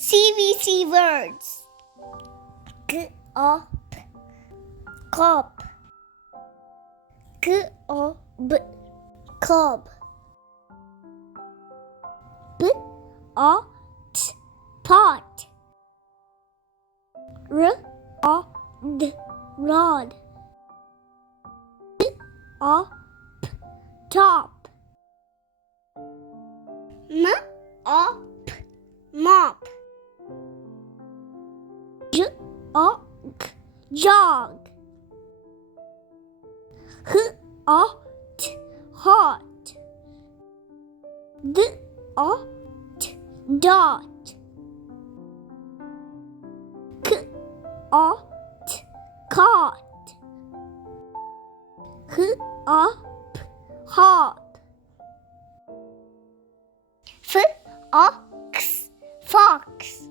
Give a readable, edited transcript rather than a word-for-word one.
CVC words. Cop, cop, cob, cob, pot, pot, rod, rod, top, mop, mop, jog, hot, dot, cot, hop, fox, fox,